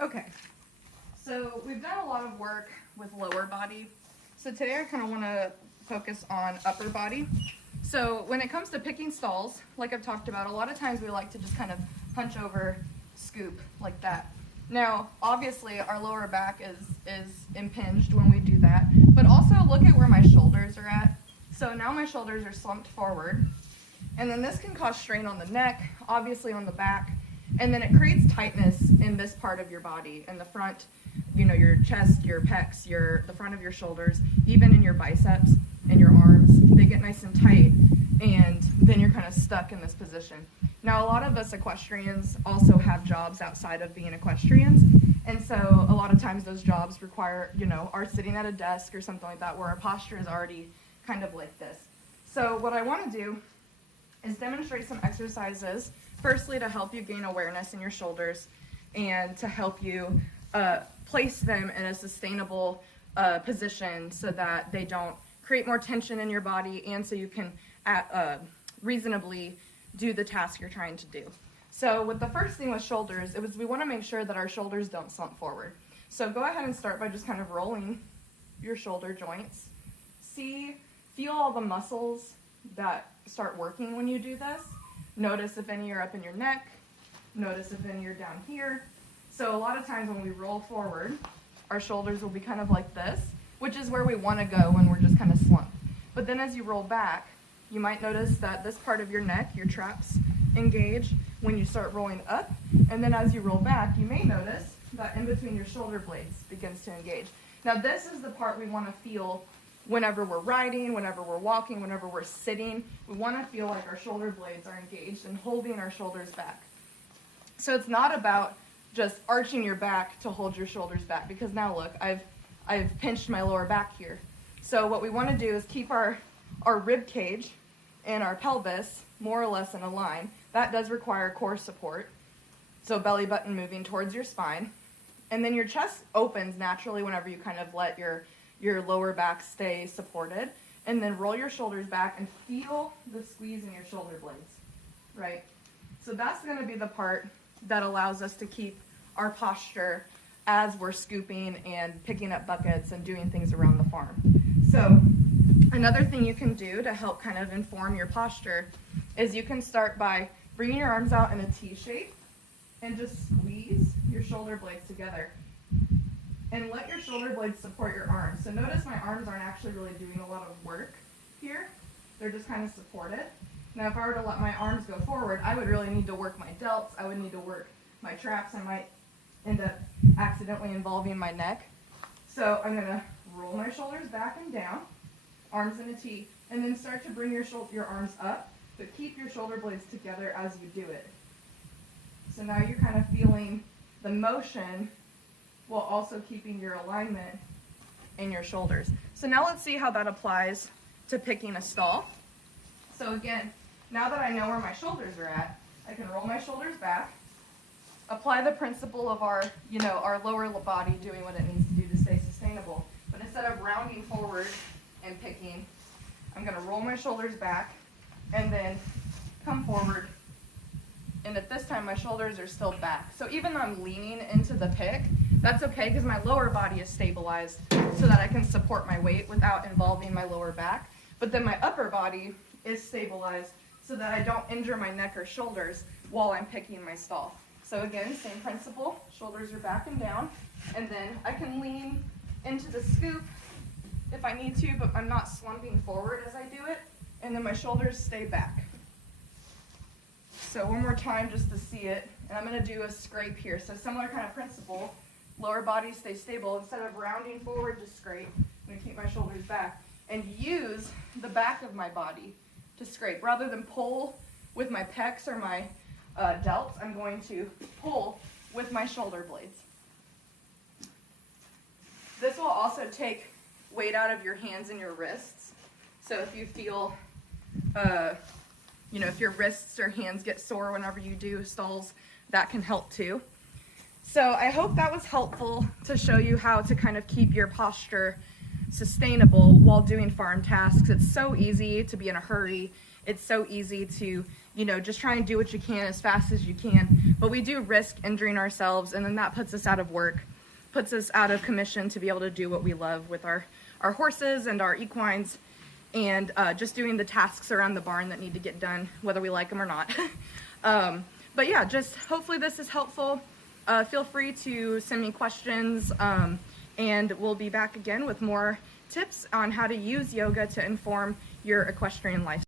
Okay, so we've done a lot of work with lower body. So today I kind of want to focus on upper body. So when it comes to picking stalls, like I've talked about, a lot of times we like to just kind of hunch over, scoop like that. Now, obviously our lower back is impinged when we do that, but also look at where my shoulders are at. So now my shoulders are slumped forward, and then this can cause strain on the neck, obviously on the back, and then it creates tightness in this part of your body, in the front, you know, your chest, your pecs, the front of your shoulders, even in your biceps and your arms. They get nice and tight, and then you're kind of stuck in this position. Now, a lot of us equestrians also have jobs outside of being equestrians, and so a lot of times those jobs require, you know, are sitting at a desk or something like that where our posture is already kind of like this. So what I want to do is demonstrate some exercises, firstly to help you gain awareness in your shoulders and to help you place them in a sustainable position so that they don't create more tension in your body, and so you can reasonably do the task you're trying to do. So with the first thing with shoulders, we want to make sure that our shoulders don't slump forward. So go ahead and start by just kind of rolling your shoulder joints. Feel all the muscles that start working when you do this. Notice if any are up in your neck. Notice if any are down here. So a lot of times when we roll forward, our shoulders will be kind of like this, which is where we want to go when we're just kind of slumped. But then as you roll back, you might notice that this part of your neck, your traps, engage when you start rolling up. And then as you roll back, you may notice that in between your shoulder blades begins to engage. Now this is the part we want to feel whenever we're riding, whenever we're walking, whenever we're sitting. We want to feel like our shoulder blades are engaged and holding our shoulders back. So it's not about just arching your back to hold your shoulders back, because now look, I've pinched my lower back here. So what we want to do is keep our rib cage and our pelvis more or less in a line. That does require core support. So belly button moving towards your spine. And then your chest opens naturally whenever you kind of let your lower back stay supported. And then roll your shoulders back and feel the squeeze in your shoulder blades, right? So that's going to be the part that allows us to keep our posture as we're scooping and picking up buckets and doing things around the farm. So another thing you can do to help kind of inform your posture is you can start by bringing your arms out in a T shape and just squeeze your shoulder blades together. And let your shoulder blades support your arms. So notice my arms aren't actually really doing a lot of work here. They're just kind of supported. Now if I were to let my arms go forward, I would really need to work my delts. I would need to work my traps. I might end up accidentally involving my neck. So I'm going to roll my shoulders back and down, arms in a T, and then start to bring your arms up, but keep your shoulder blades together as you do it. So now you're kind of feeling the motion while also keeping your alignment in your shoulders. So now let's see how that applies to picking a stall. So again, now that I know where my shoulders are at, I can roll my shoulders back, apply the principle of our lower body doing what it needs to do to stay sustainable. But instead of rounding forward and picking, I'm going to roll my shoulders back and then come forward. And at this time, my shoulders are still back. So even though I'm leaning into the pick, that's okay because my lower body is stabilized so that I can support my weight without involving my lower back. But then my upper body is stabilized so that I don't injure my neck or shoulders while I'm picking my stall. So again, same principle, shoulders are back and down, and then I can lean into the scoop if I need to, but I'm not slumping forward as I do it, and then my shoulders stay back. So one more time just to see it, and I'm going to do a scrape here. So similar kind of principle, lower body stays stable. Instead of rounding forward to scrape, I'm going to keep my shoulders back and use the back of my body to scrape. Rather than pull with my pecs or my delts, I'm going to pull with my shoulder blades. This will also take weight out of your hands and your wrists. So if you feel, if your wrists or hands get sore whenever you do stalls, that can help too. So I hope that was helpful to show you how to kind of keep your posture sustainable while doing farm tasks. It's so easy to be in a hurry. It's so easy to you know, just try and do what you can as fast as you can. But we do risk injuring ourselves, and then that puts us out of work, puts us out of commission to be able to do what we love with our horses and our equines, and just doing the tasks around the barn that need to get done, whether we like them or not. But yeah, just hopefully this is helpful. Feel free to send me questions, and we'll be back again with more tips on how to use yoga to inform your equestrian life.